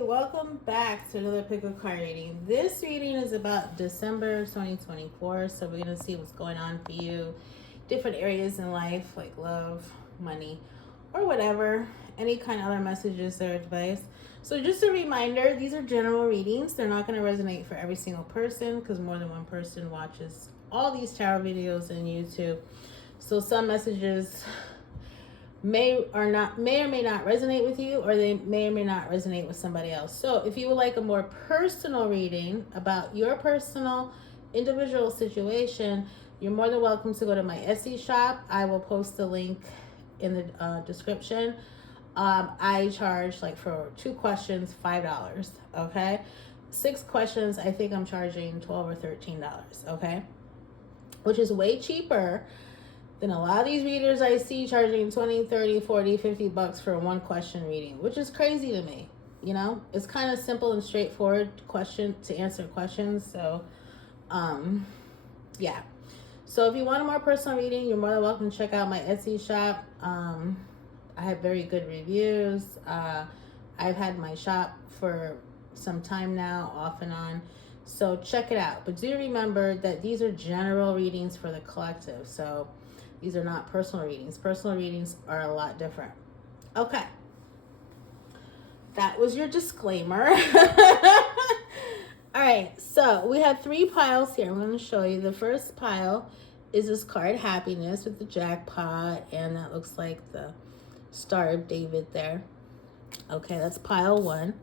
Welcome back to another pick a card reading. This reading is about December 2024, so we're going to see what's going on for you, different areas in life like love, money, or whatever, any kind of other messages or advice. So just a reminder, these are general readings. They're not going to resonate for every single person because more than one person watches all these tarot videos on YouTube. So some messages may or may not resonate with you, or they may or may not resonate with somebody else. So if you would like a more personal reading about your personal individual situation, you're more than welcome to go to my Etsy shop. I will post the link in the description. I charge, like, for 2 questions $5, okay? 6 questions, I think I'm charging $12 or $13, okay, which is way cheaper than a lot of these readers I see charging 20, 30, 40, 50 bucks for 1 question reading, which is crazy to me. You know, it's kind of simple and straightforward question to answer questions. So, yeah. So if you want a more personal reading, you're more than welcome to check out my Etsy shop. I have very good reviews. I've had my shop for some time now, off and on. So check it out. But do remember that these are general readings for the collective. So these are not personal readings. Personal readings are a lot different. Okay. That was your disclaimer. All right. So we have 3 piles here. I'm going to show you. The first pile is this card, Happiness, with the jackpot. And that looks like the Star of David there. Okay, that's pile 1.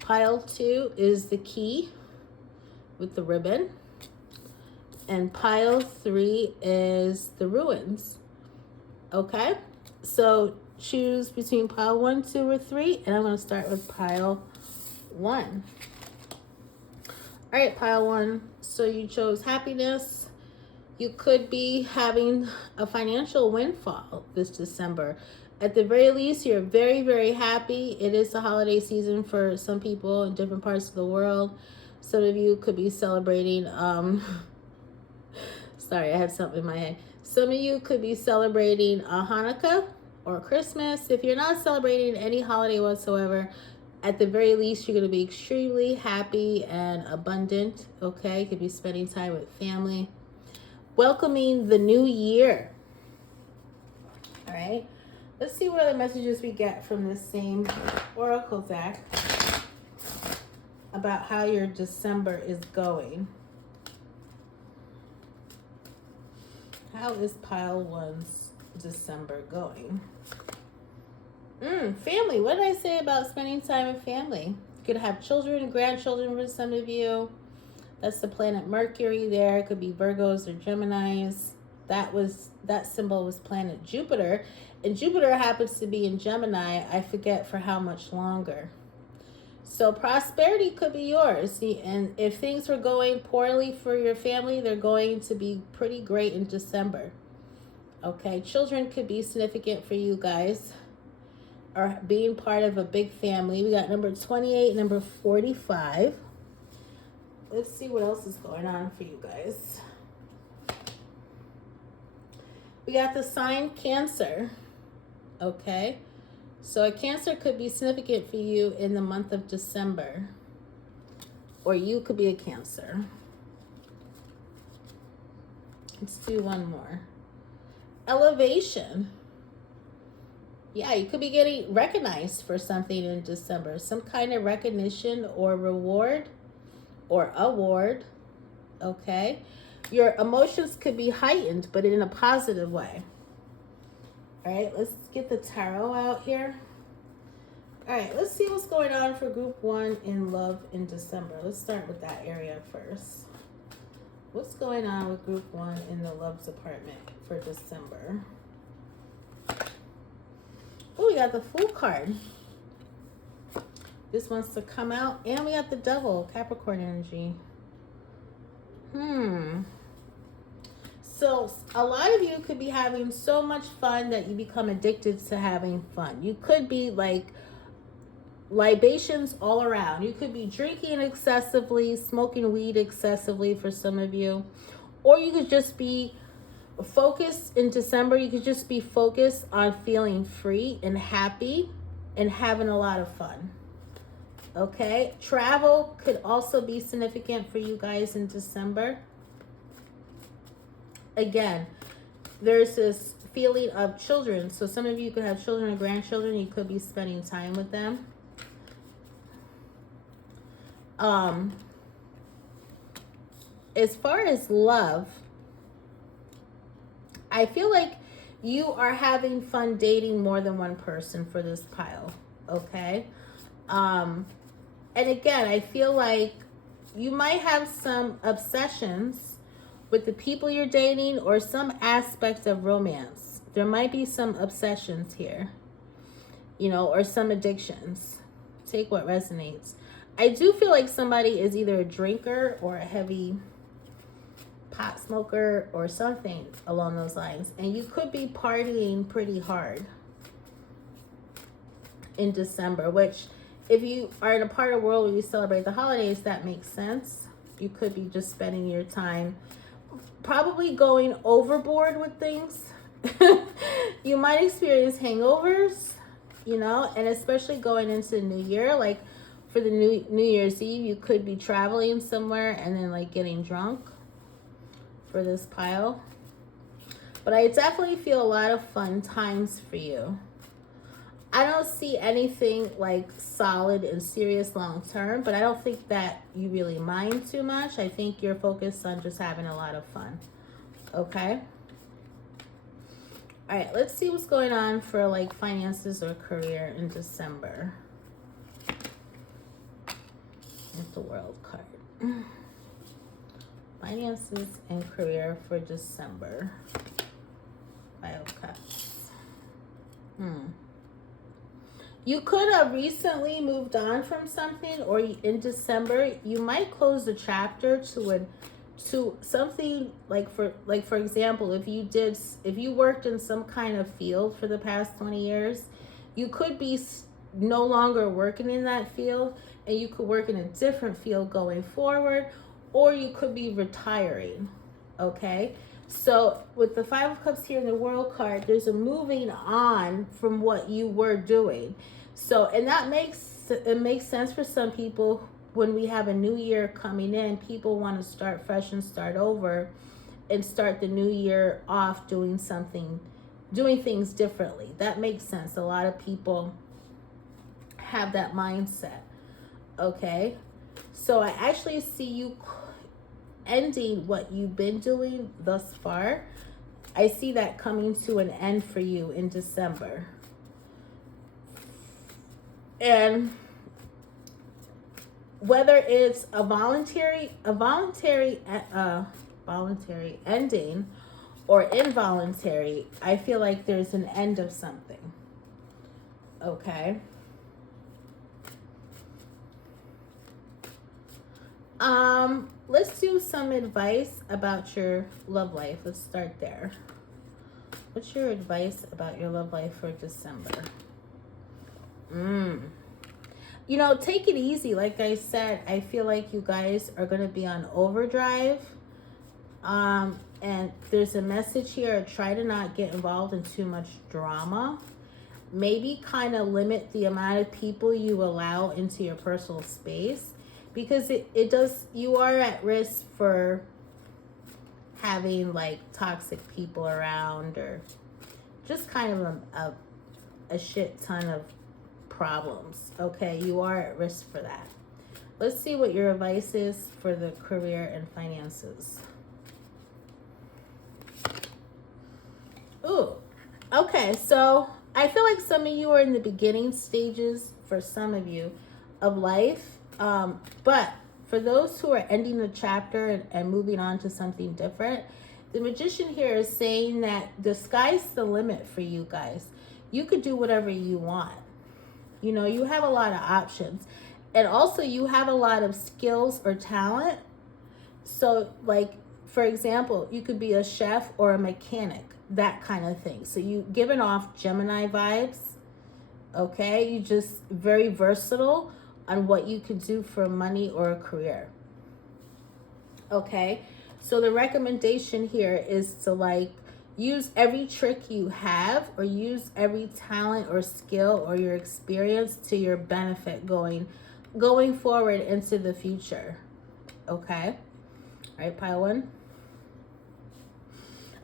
Pile 2 is the Key with the ribbon. And pile 3 is the Ruins. Okay, so choose between pile 1, 2, or 3. And I'm going to start with pile 1. All right, pile 1. So you chose Happiness. You could be having a financial windfall this December. At the very least, you're very, very happy. It is the holiday season for some people in different parts of the world. Some of you could be celebrating, sorry, I had something in my head. Some of you could be celebrating Hanukkah or Christmas. If you're not celebrating any holiday whatsoever, at the very least, you're going to be extremely happy and abundant, okay? You could be spending time with family. Welcoming the new year. All right. Let's see what other messages we get from this same oracle deck about how your December is going. How is pile 1's December going? Family. What did I say about spending time with family? You could have children and grandchildren for some of you. That's the planet Mercury there. It could be Virgos or Geminis. That symbol was planet Jupiter. And Jupiter happens to be in Gemini. I forget for how much longer. So prosperity could be yours. And if things were going poorly for your family, they're going to be pretty great in December. Okay, children could be significant for you guys, or being part of a big family. We got number 28, number 45. Let's see what else is going on for you guys. We got the sign Cancer. Okay, so a Cancer could be significant for you in the month of December, or you could be a Cancer. Let's do one more. Elevation. Yeah, you could be getting recognized for something in December, some kind of recognition or reward or award. Okay, your emotions could be heightened, but in a positive way. All right, let's get the tarot out here. All right, let's see what's going on for group 1 in love in December. Let's start with that area first. What's going on with group 1 in the love department for December? Oh, we got the Fool card. This wants to come out. And we got the Devil, Capricorn energy. So a lot of you could be having so much fun that you become addicted to having fun. You could be like libations all around. You could be drinking excessively, smoking weed excessively for some of you. Or you could just be focused in December. You could just be focused on feeling free and happy and having a lot of fun. Okay, travel could also be significant for you guys in December. Again, there's this feeling of children. So some of you could have children or grandchildren. You could be spending time with them. As far as love, I feel like you are having fun dating more than one person for this pile. Okay. And again, I feel like you might have some obsessions with the people you're dating or some aspect of romance. There might be some obsessions here, or some addictions. Take what resonates. I do feel like somebody is either a drinker or a heavy pot smoker or something along those lines. And you could be partying pretty hard in December, which if you are in a part of the world where you celebrate the holidays, that makes sense. You could be just spending your time probably going overboard with things. You might experience hangovers, and especially going into the new year. Like for the New Year's Eve, you could be traveling somewhere and then like getting drunk for this pile. But I definitely feel a lot of fun times for you. I don't see anything like solid and serious long term, but I don't think that you really mind too much. I think you're focused on just having a lot of fun. Okay? All right, let's see what's going on for like finances or career in December. With the World card. Finances and career for December. 5 of Cups. You could have recently moved on from something, or in December you might close the chapter to something like for example, if you worked in some kind of field for the past 20 years, you could be no longer working in that field and you could work in a different field going forward, or you could be retiring. Okay? So with the 5 of Cups here in the World card, there's a moving on from what you were doing. So, and that makes sense for some people. When we have a new year coming in, people want to start fresh and start over and start the new year off doing things differently. That makes sense. A lot of people have that mindset. Okay? So I actually see you ending what you've been doing thus far. I see that coming to an end for you in December. And whether it's a voluntary ending or involuntary, I feel like there's an end of something. Okay? Let's do some advice about your love life. Let's start there. What's your advice about your love life for December? Take it easy. Like I said, I feel like you guys are going to be on overdrive. And there's a message here. Try to not get involved in too much drama. Maybe kind of limit the amount of people you allow into your personal space. Because you are at risk for having like toxic people around, or just kind of a shit ton of problems. Okay, you are at risk for that. Let's see what your advice is for the career and finances. Ooh, okay, so I feel like some of you are in the beginning stages for some of you of life. But for those who are ending the chapter and moving on to something different, the Magician here is saying that the sky's the limit for you guys. You could do whatever you want. You have a lot of options. And also you have a lot of skills or talent. So like, for example, you could be a chef or a mechanic, that kind of thing. So you giving off Gemini vibes. Okay, you just very versatile on what you could do for money or a career. Okay, so the recommendation here is to like use every trick you have, or use every talent or skill or your experience to your benefit going going forward into the future. Okay. All right, pile one.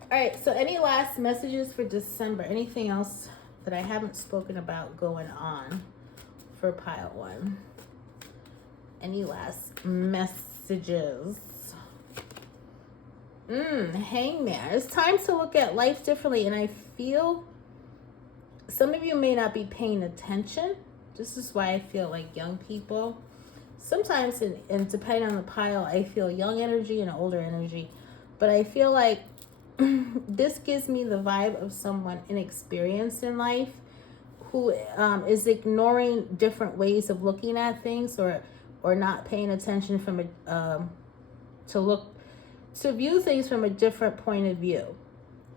All right, so any last messages for December? Anything else that I haven't spoken about going on for pile one? Any last messages? Hangman. It's time to look at life differently, and I feel some of you may not be paying attention. This is why I feel like young people. Sometimes, and depending on the pile, I feel young energy and older energy. But I feel like this gives me the vibe of someone inexperienced in life who is ignoring different ways of looking at things, or not paying attention from to view things from a different point of view,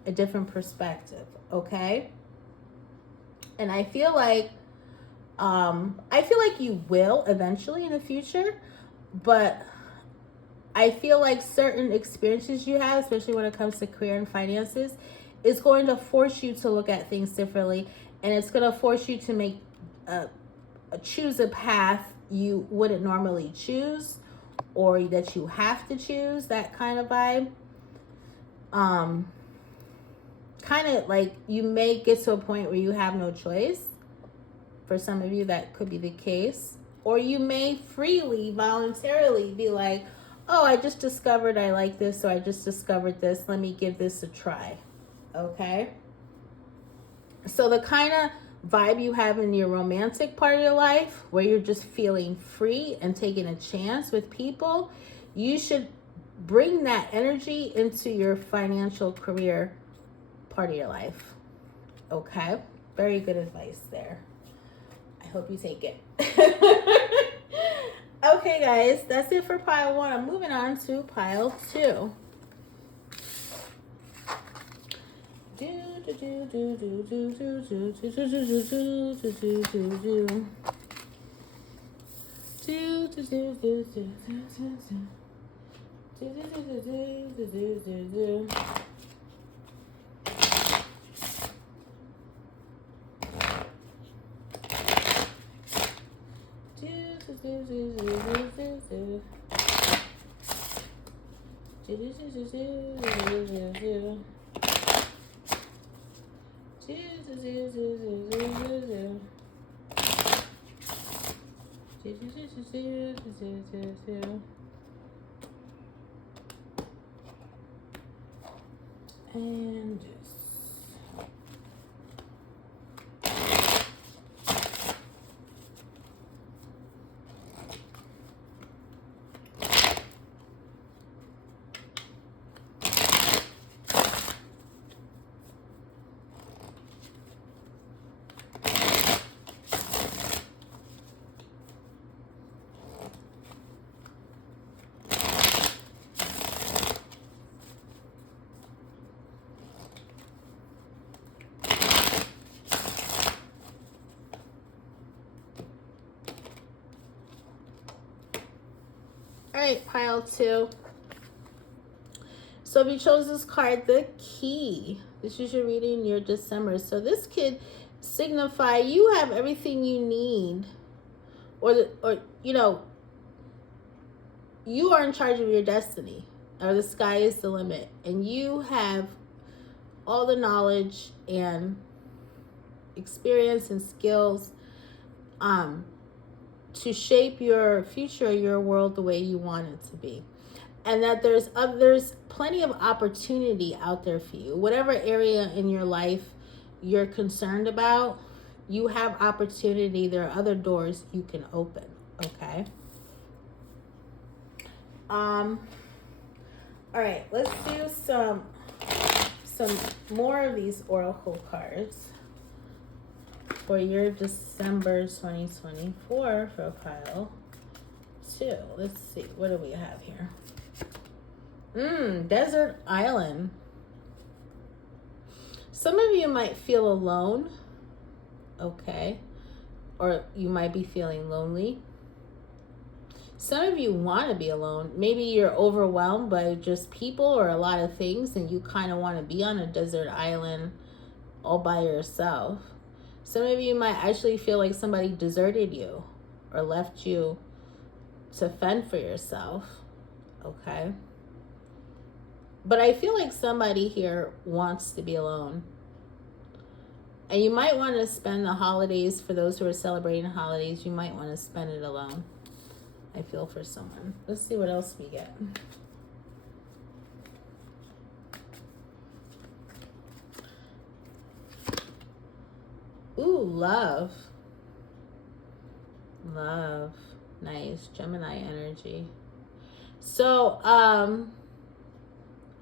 a different perspective. Okay. And I feel like you will eventually in the future, but I feel like certain experiences you have, especially when it comes to career and finances, is going to force you to look at things differently, and it's going to force you to make choose a path you wouldn't normally choose, or that you have to choose, that kind of vibe. Kind of like you may get to a point where you have no choice. For some of you, that could be the case. Or you may freely, voluntarily be like, oh, I just discovered I like this, or I just discovered this. Let me give this a try. Okay? So the kind of vibe you have in your romantic part of your life, where you're just feeling free and taking a chance with people, you should bring that energy into your financial career part of your life. Okay? Very good advice there. I hope you take it. Okay, guys, that's it for pile one. I'm moving on to pile two. And all right, pile two. So if you chose this card, the Key, this is your reading, your December. So this could signify you have everything you need, or you know, you are in charge of your destiny, or the sky is the limit, and you have all the knowledge and experience and skills to shape your future, your world the way you want it to be. And that there's plenty of opportunity out there for you. Whatever area in your life you're concerned about, you have opportunity. There are other doors you can open. Okay. All right, let's do some more of these oracle cards for your December 2024 for pile two. Let's see, what do we have here? Desert Island. Some of you might feel alone, okay? Or you might be feeling lonely. Some of you want to be alone. Maybe you're overwhelmed by just people or a lot of things, and you kind of want to be on a desert island all by yourself. Some of you might actually feel like somebody deserted you, or left you to fend for yourself. Okay. But I feel like somebody here wants to be alone. And you might want to spend the holidays, for those who are celebrating holidays, you might want to spend it alone. I feel for someone. Let's see what else we get. Ooh, love. Love. Nice. Gemini energy. So,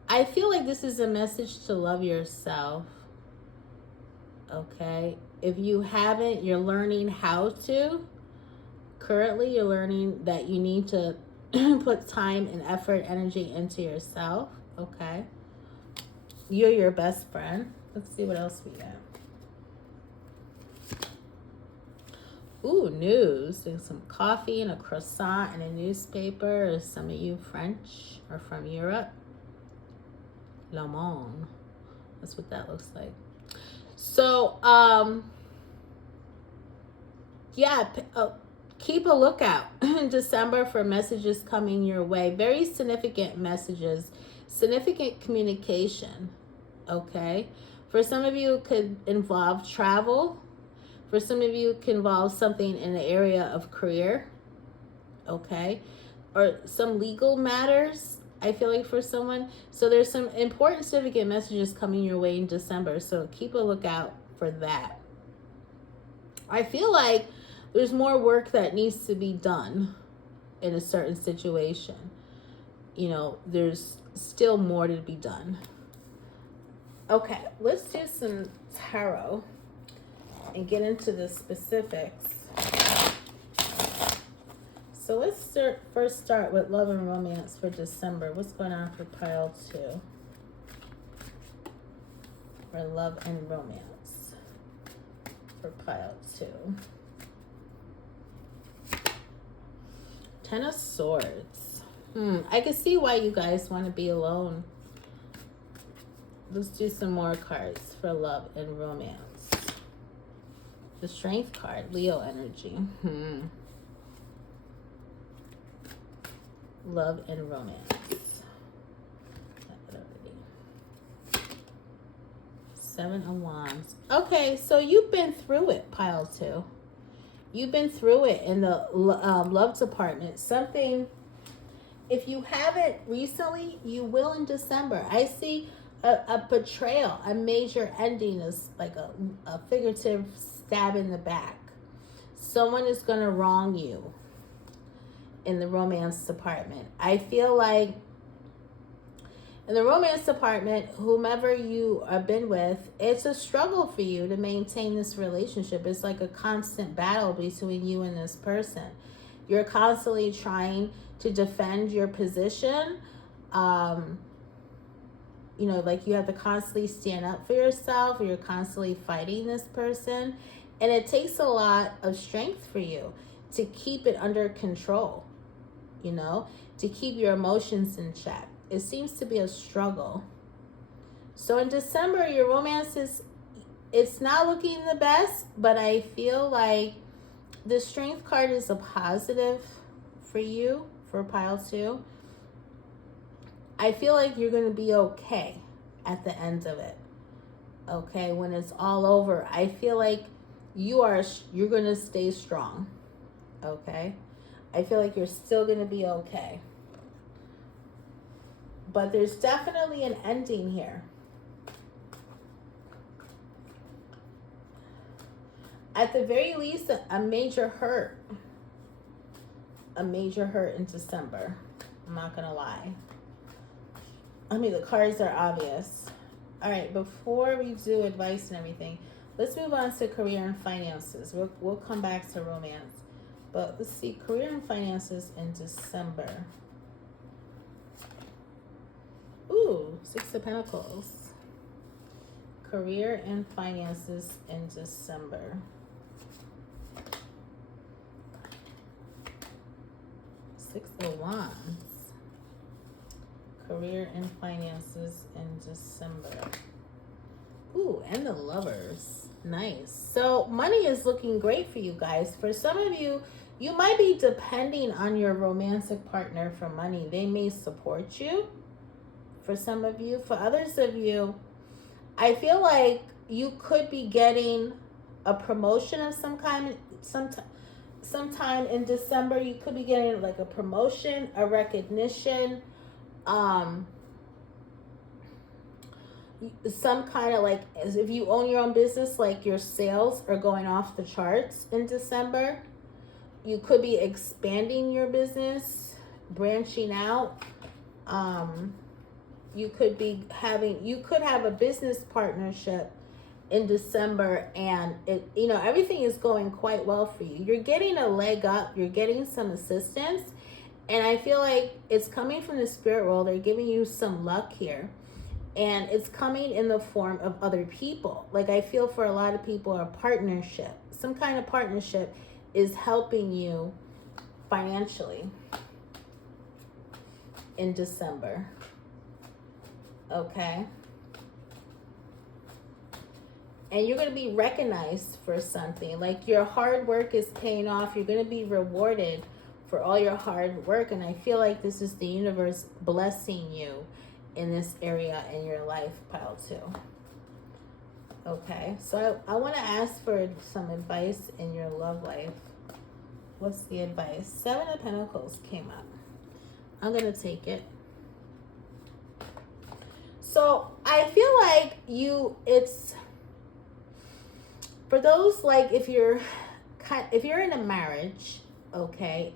I feel like this is a message to love yourself. Okay. If you haven't, you're learning how to. Currently, you're learning that you need to put time and effort, energy into yourself. Okay. You're your best friend. Let's see what else we got. Ooh, news. There's some coffee and a croissant and a newspaper. Or some of you French or from Europe. Le Monde. That's what that looks like. So, yeah, keep a lookout in December for messages coming your way. Very significant messages, significant communication, okay? For some of you, it could involve travel. For some of you, it can involve something in the area of career, okay? Or some legal matters, I feel like, for someone. So there's some important significant messages coming your way in December. So keep a lookout for that. I feel like there's more work that needs to be done in a certain situation. You know, there's still more to be done. Okay, let's do some tarot and get into the specifics. So let's first start with love and romance for December. What's going on for pile 2? For love and romance for pile 2. 10 of Swords. I can see why you guys want to be alone. Let's do some more cards for love and romance. The Strength card, Leo energy. Love and romance. 7 of Wands. Okay, so you've been through it, pile 2. You've been through it in the love department. Something, if you haven't recently, you will in December. I see a betrayal, a major ending, is like a figurative stab in the back. Someone is going to wrong you in the romance department. I feel like in the romance department, whomever you have been with, it's a struggle for you to maintain this relationship. It's like a constant battle between you and this person. You're constantly trying to defend your position. You know, like you have to constantly stand up for yourself, or you're constantly fighting this person. And it takes a lot of strength for you to keep it under control, you know, to keep your emotions in check. It seems to be a struggle. So in December, your romance it's not looking the best, but I feel like the Strength card is a positive for you, for pile 2. I feel like you're going to be okay at the end of it. Okay, when it's all over, I feel like you're going to stay strong. Okay? I feel like you're still going to be okay. But there's definitely an ending here. At the very least, a major hurt. A major hurt in December. I'm not going to lie. I mean, the cards are obvious. All right, before we do advice and everything, let's move on to career and finances. We'll come back to romance. But let's see, career and finances in December. Ooh, 6 of Pentacles. Career and finances in December. 6 of Wands. Career and finances in December. Ooh, and the Lovers. Nice. So money is looking great for you guys. For some of you, You might be depending on your romantic partner for money. They may support you for some of you. For others of you, I feel like you could be getting a promotion of some kind sometime in December. You could be getting like a promotion, a recognition, some kind of like, as if you own your own business, like your sales are going off the charts in December. You could be expanding your business, branching out. You could have a business partnership in December, and everything is going quite well for you. You're getting a leg up, you're getting some assistance, and I feel like it's coming from the spirit world. They're giving you some luck here, and it's coming in the form of other people. Like, I feel for a lot of people, a partnership, some kind of partnership is helping you financially in December. Okay. And you're going to be recognized for something. Like, your hard work is paying off. You're going to be rewarded for all your hard work. And I feel like this is the universe blessing you in this area in your life, pile 2. Okay. So I want to ask for some advice in your love life. What's the advice? 7 of Pentacles came up. I'm going to take it. So I feel like it's for those, like, if you're in a marriage, okay,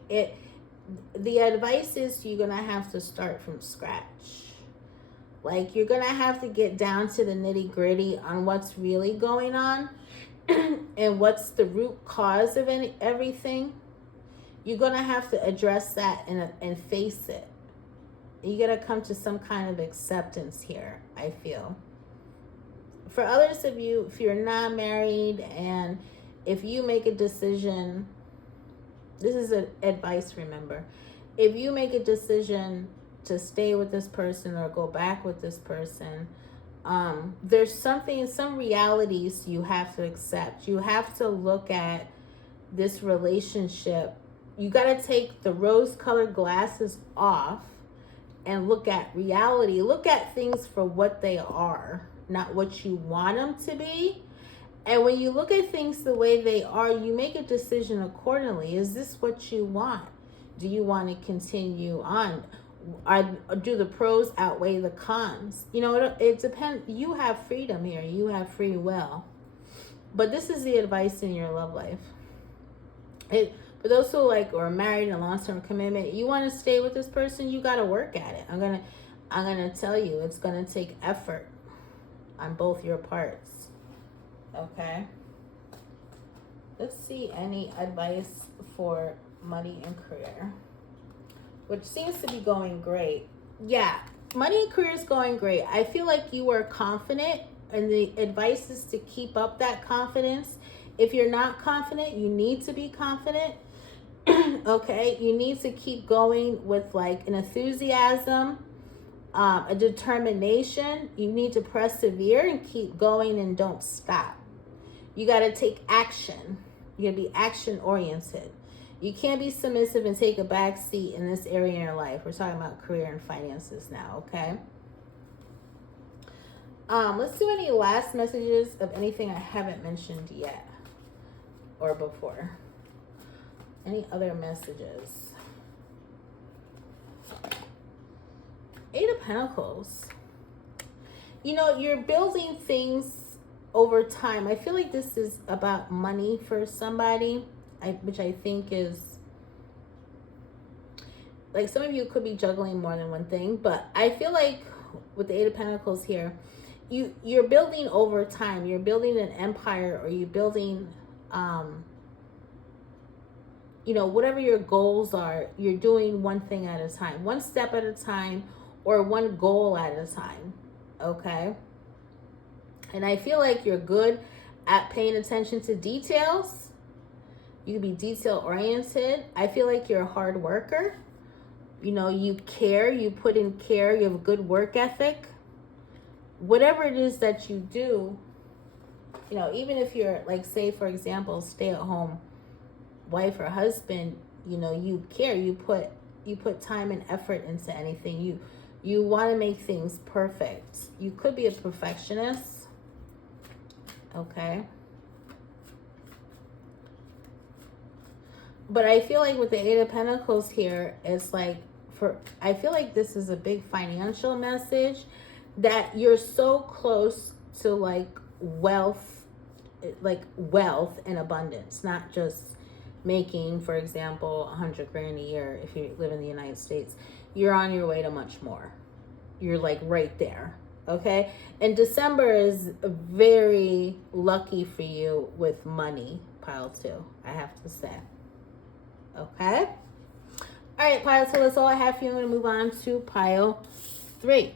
the advice is you're gonna have to start from scratch. Like, you're gonna have to get down to the nitty gritty on what's really going on and what's the root cause of everything. You're gonna have to address that and face it. You gotta come to some kind of acceptance here, I feel. For others of you, if you're not married and if you make a decision, this is advice, remember. If you make a decision to stay with this person or go back with this person, there's some realities you have to accept. You have to look at this relationship. You got to take the rose-colored glasses off and look at reality. Look at things for what they are, not what you want them to be. And when you look at things the way they are, you make a decision accordingly. Is this what you want? Do you want to continue on? Do the pros outweigh the cons? It depends. You have freedom here. You have free will. But this is the advice in your love life. For those who are married in a long-term commitment, you want to stay with this person, you got to work at it. I'm gonna tell you, it's gonna take effort on both your parts. Okay. Let's see any advice for money and career, which seems to be going great. Yeah, money and career is going great. I feel like you are confident, and the advice is to keep up that confidence. If you're not confident, you need to be confident. Okay, you need to keep going with an enthusiasm, a determination. You need to persevere and keep going and don't stop. You got to take action. You got to be action oriented. You can't be submissive and take a back seat in this area in your life. We're talking about career and finances now, okay? Let's do any last messages of anything I haven't mentioned yet or before. Any other messages? 8 of Pentacles. You're building things over time. I feel like this is about money for somebody, which I think is, some of you could be juggling more than one thing, but I feel like with the 8 of Pentacles here, you're building over time. You're building an empire, or you're building, whatever your goals are, you're doing one thing at a time, one step at a time, or one goal at a time, okay? And I feel like you're good at paying attention to details. You can be detail-oriented. I feel like you're a hard worker. You care, you put in care, you have a good work ethic. Whatever it is that you do, even if you're, say, for example, stay-at-home wife or husband, you know, you care, you put time and effort into anything. You want to make things perfect. You could be a perfectionist. Okay. But I feel like with the Eight of Pentacles here, it's like, I feel like this is a big financial message, that you're so close to like wealth and abundance, not just making, for example, 100 grand a year. If you live in the United States, you're on your way to much more. You're like right there. Okay. And December is very lucky for you with money, pile 2, I have to say. Okay. All right, pile 2, that's all I have for you. I'm going to move on to pile 3.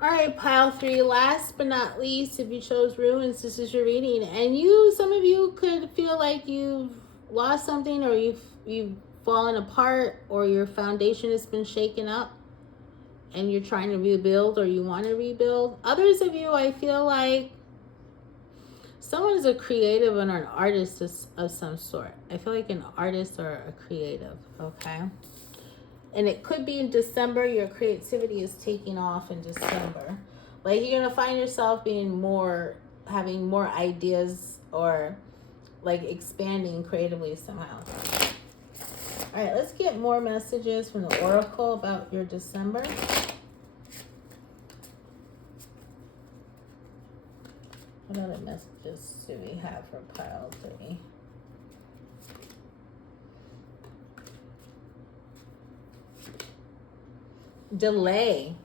All right, pile 3, last but not least, if you chose ruins, this is your reading. And some of you could feel like you've lost something, or you've fallen apart, or your foundation has been shaken up and you're trying to rebuild, or you want to rebuild. Others of you, I feel like someone is a creative and an artist of some sort. I feel like an artist or a creative, okay? And it could be in December, your creativity is taking off in December. Like, you're going to find yourself having more ideas, or like expanding creatively somehow. All right, let's get more messages from the Oracle about your December. What other messages do we have for pile 3? Delay.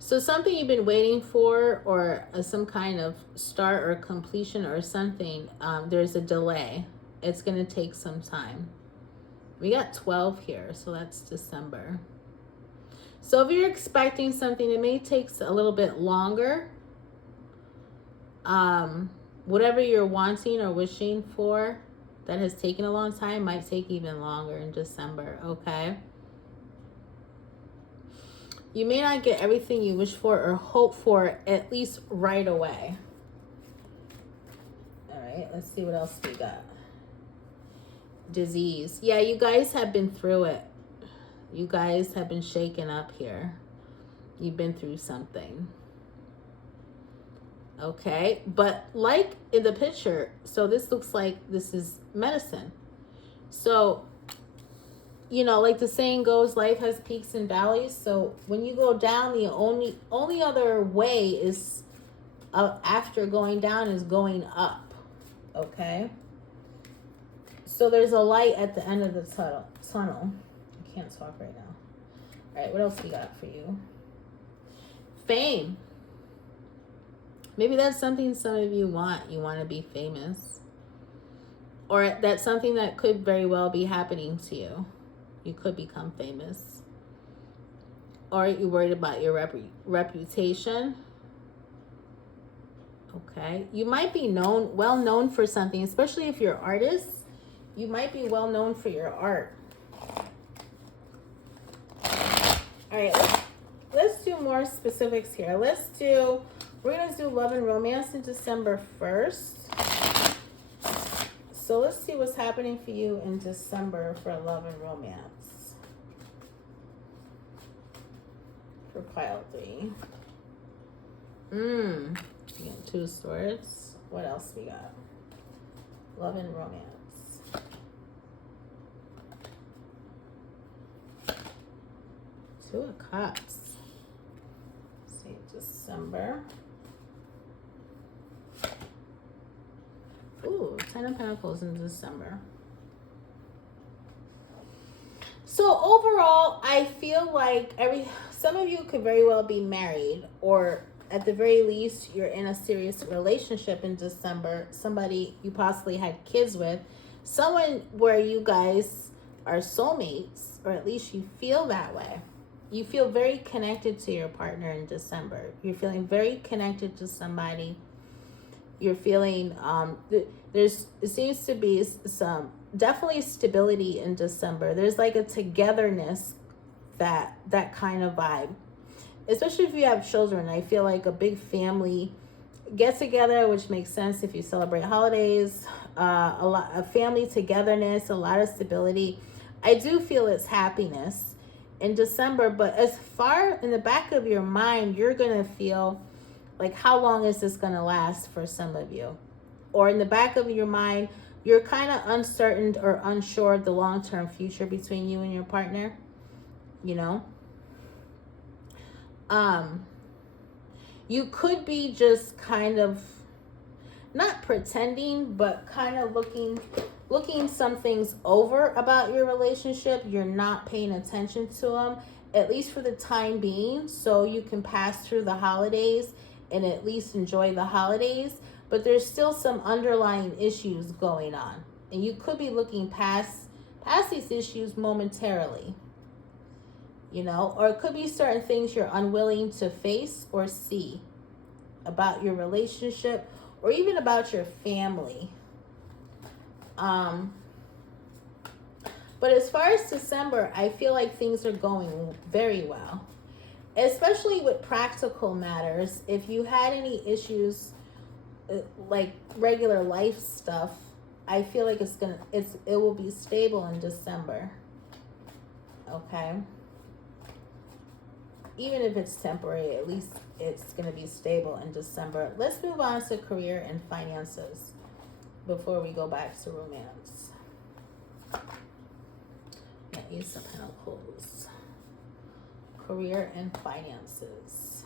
So something you've been waiting for, or some kind of start or completion or something, there's a delay. It's going to take some time. We got 12 here, so that's December. So if you're expecting something, it may take a little bit longer. Whatever you're wanting or wishing for that has taken a long time might take even longer in December, okay? You may not get everything you wish for or hope for, at least right away. All right, let's see what else we got. Disease. Yeah, you guys have been through it. You guys have been shaken up here. You've been through something. Okay, but like in the picture, so this looks like this is medicine. So, you know, like the saying goes, life has peaks and valleys. So when you go down, the only other way is after going down is going up. Okay. So there's a light at the end of the tunnel. I can't talk right now. All right, what else we got for you? Fame. Maybe that's something some of you want. You want to be famous. Or that's something that could very well be happening to you. You could become famous. Or you're worried about your reputation. Okay. You might be well known for something, especially if you're artists. You might be well known for your art. All right, let's do more specifics here. We're going to do love and romance in December 1st. So let's see what's happening for you in December for love and romance. For pile 3. We got 2 swords. What else we got? Love and romance. 2 of Cups. Let's see, December. Ooh, 10 of Pentacles in December. So overall, I feel like some of you could very well be married, or at the very least, you're in a serious relationship in December. Somebody you possibly had kids with. Someone where you guys are soulmates, or at least you feel that way. You feel very connected to your partner in December. You're feeling very connected to somebody. You're feeling, it seems to be some, definitely stability in December. There's like a togetherness, that kind of vibe. Especially if you have children, I feel like a big get together, which makes sense if you celebrate holidays, a family togetherness, a lot of stability. I do feel it's happiness in December, but as far in the back of your mind, you're going to feel like, how long is this going to last for some of you? Or in the back of your mind, you're kind of uncertain or unsure of the long-term future between you and your partner, you know? You could be just kind of not pretending, but kind of looking some things over about your relationship. You're not paying attention to them, at least for the time being, so you can pass through the holidays and at least enjoy the holidays. But there's still some underlying issues going on, and you could be looking past these issues momentarily, you know, or it could be certain things you're unwilling to face or see about your relationship, or even about your family. But as far as December, I feel like things are going very well, especially with practical matters. If you had any issues, like regular life stuff, I feel like it will be stable in December. Okay. Even if it's temporary, at least it's going to be stable in December. Let's move on to career and finances before we go back to romance. Ace of Pentacles. Career and finances.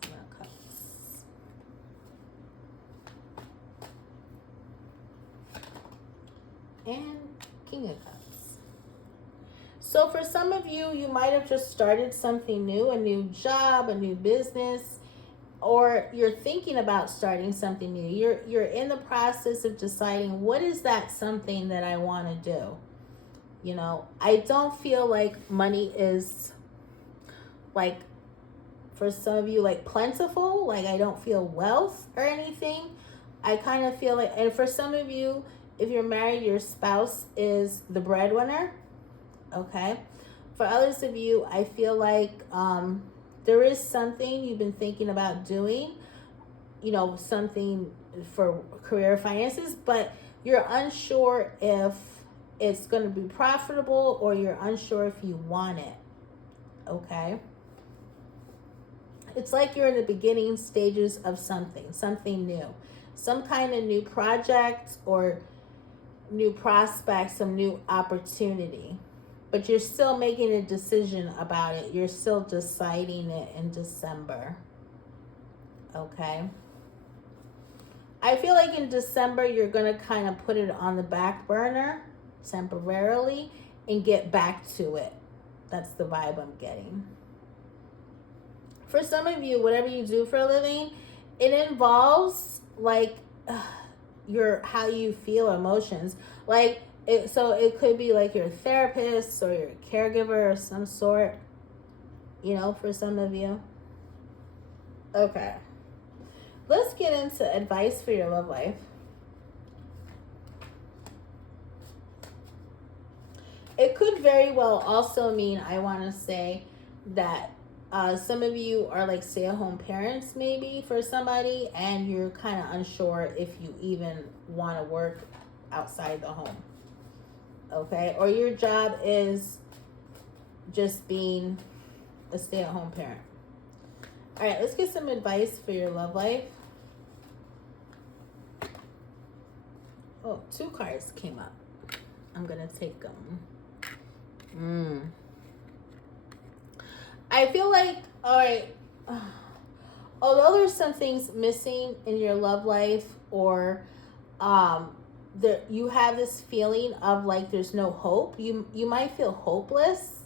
Seven of Cups. And King of Cups. So for some of you, you might have just started something new, a new job, a new business, or you're thinking about starting something new. You're in the process of deciding, what is that something that I want to do? You know, I don't feel like money is, like, for some of you, like, plentiful. Like, I don't feel wealth or anything. I kind of feel like, and for some of you, if you're married, your spouse is the breadwinner. Okay. For others of you, I feel like there is something you've been thinking about doing, you know, something for career finances, but you're unsure if it's going to be profitable, or you're unsure if you want it. Okay. It's like you're in the beginning stages of something new, some kind of new project or new prospect, some new opportunity. But you're still making a decision about it. You're still deciding it in December. Okay. I feel like in December, you're going to kind of put it on the back burner temporarily and get back to it. That's the vibe I'm getting. For some of you, whatever you do for a living, it involves like your how you feel emotions. Like so it could be like your therapist or your caregiver of some sort, you know, for some of you. Okay. Let's get into advice for your love life. It could very well also mean, I want to say, that some of you are like stay-at-home parents maybe for somebody, and you're kind of unsure if you even want to work outside the home. Okay? Or your job is just being a stay-at-home parent. All right, let's get some advice for your love life. Oh, 2 cards came up. I'm going to take them. I feel like, all right, although there's some things missing in your love life, or you have this feeling of like there's no hope, you might feel hopeless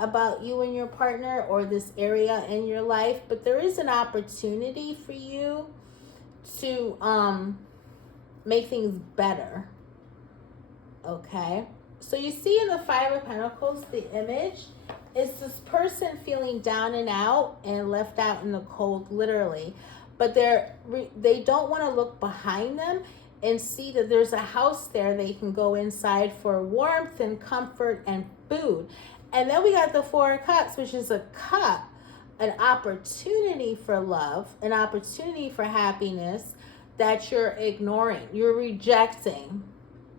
about you and your partner or this area in your life, but there is an opportunity for you to make things better. Okay? So you see in the 5 of Pentacles, the image is this person feeling down and out and left out in the cold, literally. But they don't want to look behind them and see that there's a house there they can go inside for warmth and comfort and food. And then we got the 4 of Cups, which is a cup, an opportunity for love, an opportunity for happiness that you're ignoring, you're rejecting.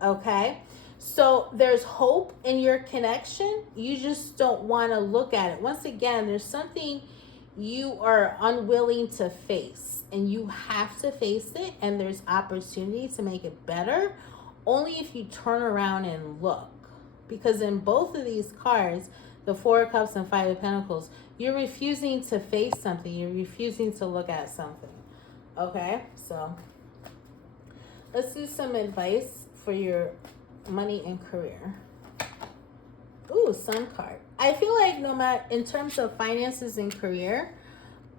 Okay? So there's hope in your connection. You just don't want to look at it. Once again, there's something you are unwilling to face, and you have to face it, and there's opportunity to make it better only if you turn around and look. Because in both of these cards, the 4 of Cups and 5 of Pentacles, you're refusing to face something. You're refusing to look at something. Okay? So let's do some advice for your money and career. Ooh, Sun card. I feel like no matter, in terms of finances and career,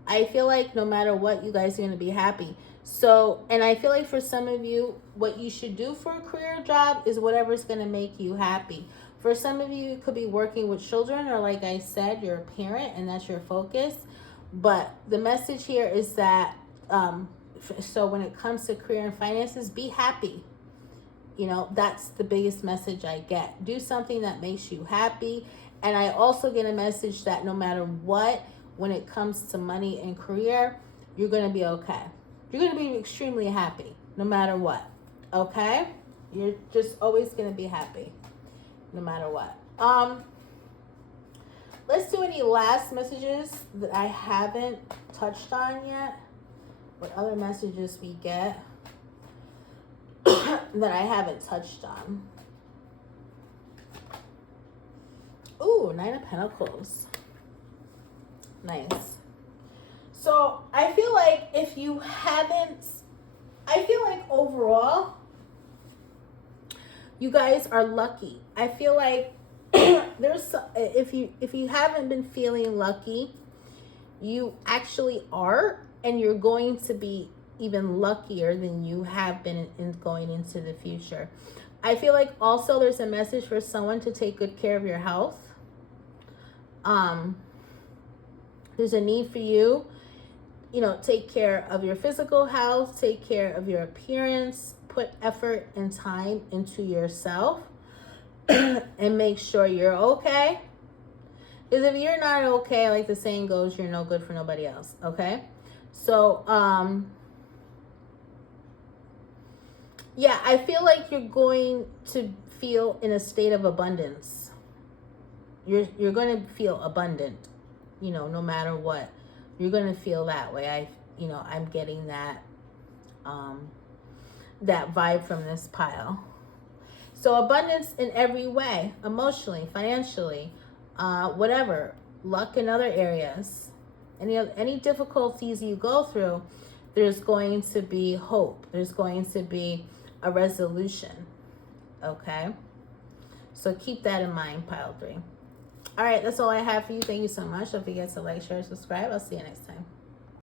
I feel like no matter what, you guys are going to be happy. So, and I feel like for some of you, what you should do for a career job is whatever's going to make you happy. For some of you, you could be working with children, or like I said, you're a parent and that's your focus. But the message here is that, so when it comes to career and finances, be happy. You know, that's the biggest message I get. Do something that makes you happy. And I also get a message that no matter what, when it comes to money and career, you're going to be okay. You're going to be extremely happy no matter what. Okay? You're just always going to be happy no matter what. Let's do any last messages that I haven't touched on yet. What other messages we get that I haven't touched on. Ooh, 9 of Pentacles. Nice. So I feel like if you haven't, I feel like overall, you guys are lucky. I feel like there's, if you haven't been feeling lucky, you actually are, and you're going to be even luckier than you have been in going into the future. I feel like also there's a message for someone to take good care of your health. There's a need for you, you know, take care of your physical health, take care of your appearance, put effort and time into yourself and make sure you're okay. Because if you're not okay, like the saying goes, you're no good for nobody else. Okay? So, yeah, I feel like you're going to feel in a state of abundance. You're going to feel abundant, you know, no matter what. You're going to feel that way. I'm getting that that vibe from this pile. So abundance in every way, emotionally, financially, whatever, luck in other areas. Any difficulties you go through, there's going to be hope. There's going to be a resolution. Okay? So keep that in mind, pile 3. All right, that's all I have for you. Thank you so much. Don't forget to like, share, subscribe. I'll see you next time.